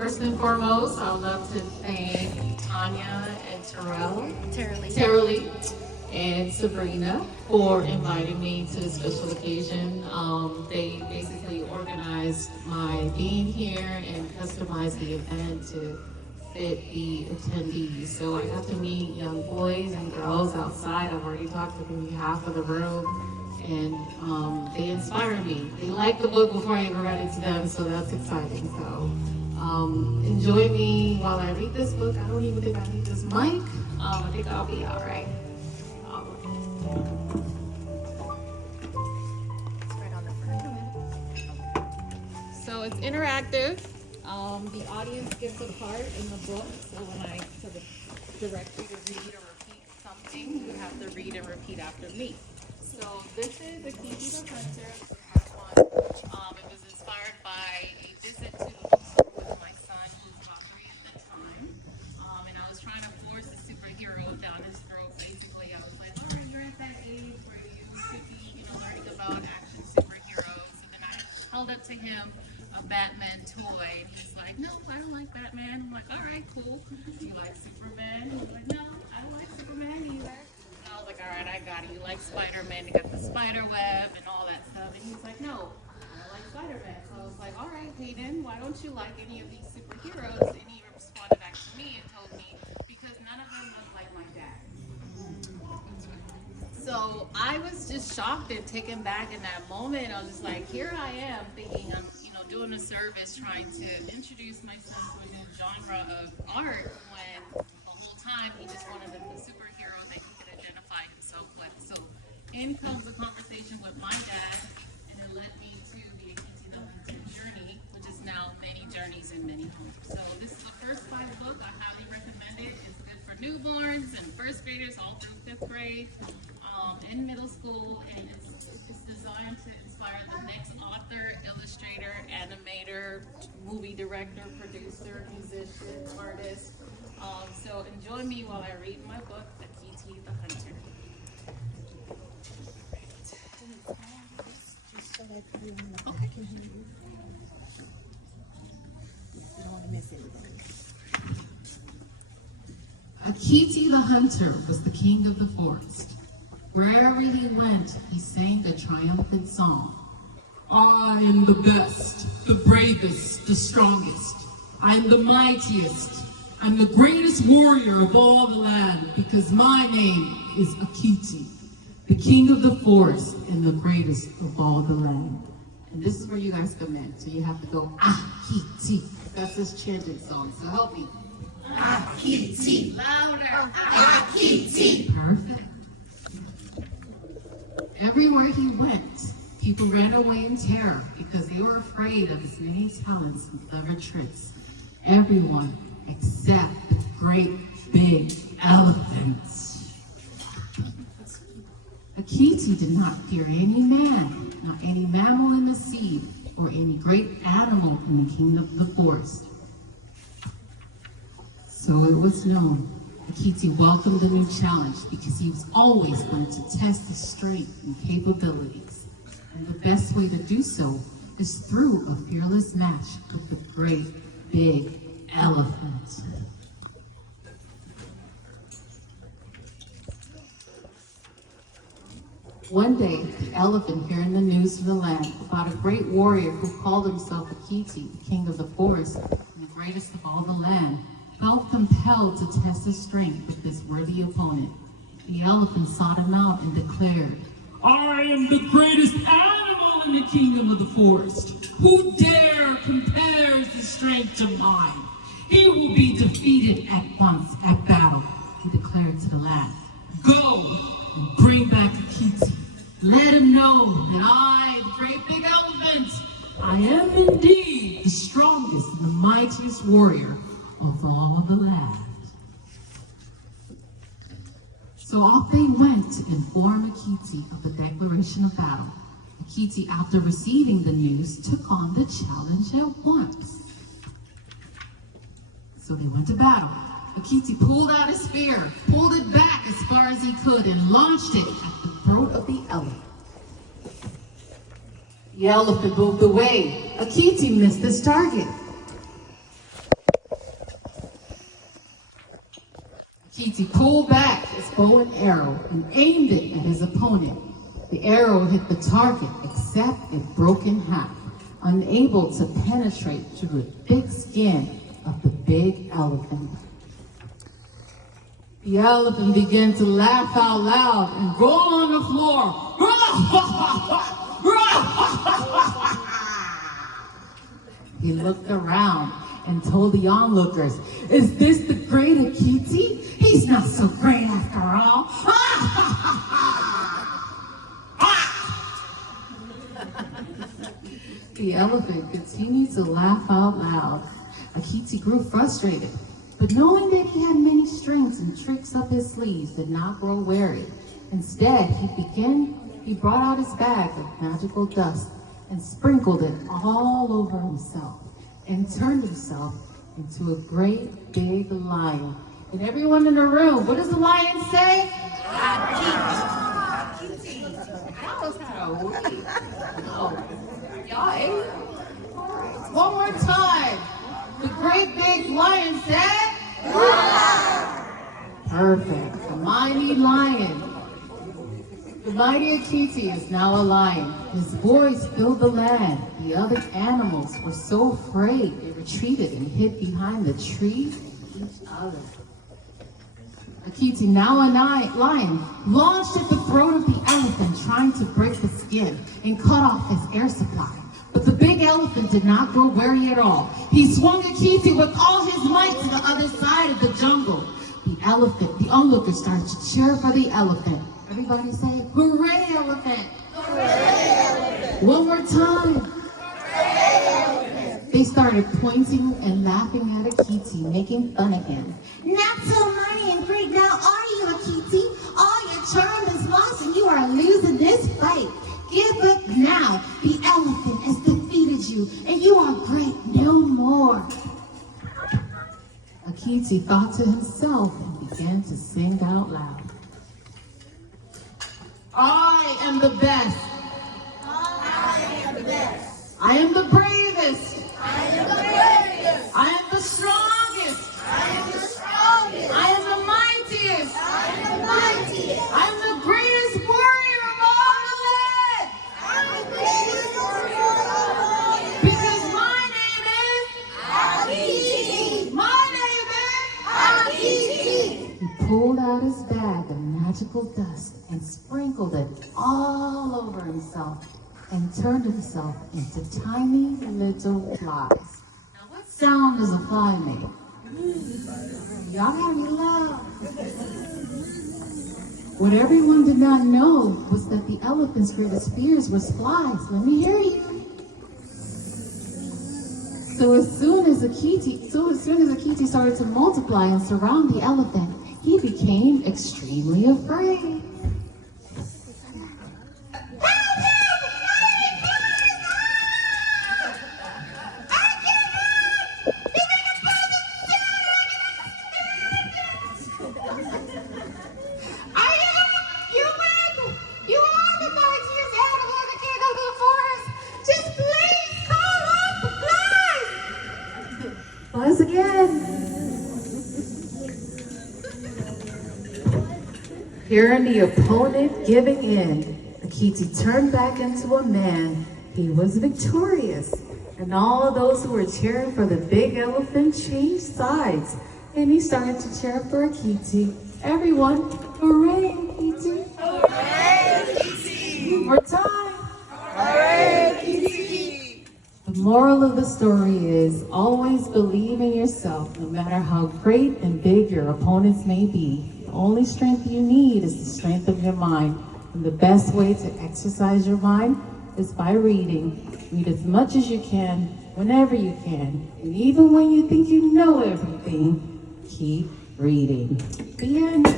first and foremost, I would love to thank Tanya and Terrell. And Sabrina for inviting me to this special occasion. They basically organized my being here and customized the event to fit the attendees. So I got to meet young boys and girls outside. I've already talked to maybe half of the room, and they inspire me. They like the book before I ever read it to them, so that's exciting. So enjoy me while I read this book. I don't even think I need this mic. I think I'll be all right. So it's interactive. The audience gets a part in the book. So when I sort of direct you to read or repeat something, you have to read and repeat after me. So this is Akiti the Hunter. It was inspired by a visit to the bookstore with my son, who was about 3 at the time. And I was trying to force a superhero down his throat. Basically, I was like, all right, you're at that age where you should be, learning about action superheroes. And then I held up to him a Batman toy, and he's like, no, I don't like Batman. I'm like, all right, cool. Do you like Superman? He's like, no, I don't like Superman either. And I was like, all right, I got it. You like Spider-Man? You got the spider web and all that stuff. And he's like, no, I don't like Spider-Man. So I was like, all right, Hayden, why don't you like any of these superheroes? And he responded back to me and told me, because none of them look like my dad. So I was just shocked and taken back in that moment. I was just like, here I am thinking I'm, doing a service, trying to introduce my son to a new genre of art, when the whole time he just wanted a superhero that he could identify himself with. So in comes a conversation with my dad, and it led me to the Akiti the Hunter journey, which is now Many Journeys in Many Homes. So this is the first 5 book. I highly recommend it. It's good for newborns and first graders all through 5th grade, and middle school, and it's designed to inspire the next author, illustrator, animator, movie director, producer, musician, artist. So enjoy me while I read my book, Akiti the Hunter. Akiti the Hunter was the king of the forest. Wherever he went, he sang a triumphant song. I am the best, the bravest, the strongest. I am the mightiest. I'm the greatest warrior of all the land, because my name is Akiti, the king of the forest and the greatest of all the land. And this is where you guys come in. So you have to go Akiti. That's his chanting song. So help me. Akiti. Louder. Akiti. Perfect. Everywhere he went, people ran away in terror because they were afraid of his many talents and clever tricks. Everyone except the great big elephants. Akiti did not fear any man, not any mammal in the sea, or any great animal in the kingdom of the forest. So it was known. Akiti welcomed the new challenge because he was always going to test his strength and capabilities. And the best way to do so is through a fearless match with the great big elephant. One day, the elephant, hearing the news from the land about a great warrior who called himself Akiti, the king of the forest and the greatest of all the land, felt compelled to test his strength with this worthy opponent. The elephant sought him out and declared, I am the greatest animal in the kingdom of the forest. Who dare compares his strength to mine? He will be defeated at once at battle, he declared to the lad. Go and bring back Akiti. Let him know that I, the great big elephant, I am indeed the strongest and the mightiest warrior of all the land. So off they went to inform Akiti of the declaration of battle. Akiti, after receiving the news, took on the challenge at once. So they went to battle. Akiti pulled out his spear, pulled it back as far as he could, and launched it at the throat of the elephant. The elephant moved away. Akiti missed his target. Akiti pulled back his bow and arrow and aimed it at his opponent. The arrow hit the target, except it broke in half, unable to penetrate through the thick skin of the big elephant. The elephant began to laugh out loud and roll on the floor. He looked around and told the onlookers, "Is this the great Akiti? He's not so great after all." The elephant continued to laugh out loud. Akiti grew frustrated, but knowing that he had many strings and tricks up his sleeves did not grow weary. Instead, he brought out his bag of magical dust and sprinkled it all over himself and turned himself into a great big lion. And everyone in the room, what does the lion say? Akiti. That was kind of weird. Oh, y'all ate? One more time. The great big lion said? Perfect. The mighty lion. The mighty Akiti is now a lion. His voice filled the land. The other animals were so afraid they retreated and hid behind the trees of each other. Akiti, now a lion, launched at the throat of the elephant, trying to break the skin and cut off his air supply. But the big elephant did not grow weary at all. He swung Akiti with all his might to the other side of the jungle. The onlookers started to cheer for the elephant. Everybody say, "Hooray, elephant!" Hooray, elephant! One more time. Hooray, elephant! They started pointing and laughing at Akiti, making fun of him. "Not so mighty and great now are you, Akiti. All your charm is lost and you are losing this fight. Give up now. The elephant has defeated you and you are great no more." Akiti thought to himself and began to sing out loud. "I am the best. I am the best. I am the bravest. I am the bravest. I am the strongest. I am the strongest. I am the mightiest. I am the mightiest. I am the greatest warrior of all the land. I am the greatest warrior of all the land. Because my name is Akiti. My name is Akiti." He pulled out his bag of magical dust and sprinkled it all over himself and turned himself into tiny little flies. Now, what sound does a fly make? Y'all gotta be loud. What everyone did not know was that the elephant's greatest fears was flies. Let me hear you. So as soon as Akiti started to multiply and surround the elephant, he became extremely afraid. Once again. Hearing the opponent giving in, Akiti turned back into a man. He was victorious. And all those who were cheering for the big elephant changed sides. And he started to cheer for Akiti. Everyone, hooray, Akiti! Hooray, Akiti! One more time. Hooray, Akiti! The moral of the story is always believe in yourself, no matter how great and big your opponents may be. The only strength you need is the strength of your mind. And the best way to exercise your mind is by reading. Read as much as you can, whenever you can. And even when you think you know everything, keep reading. The end.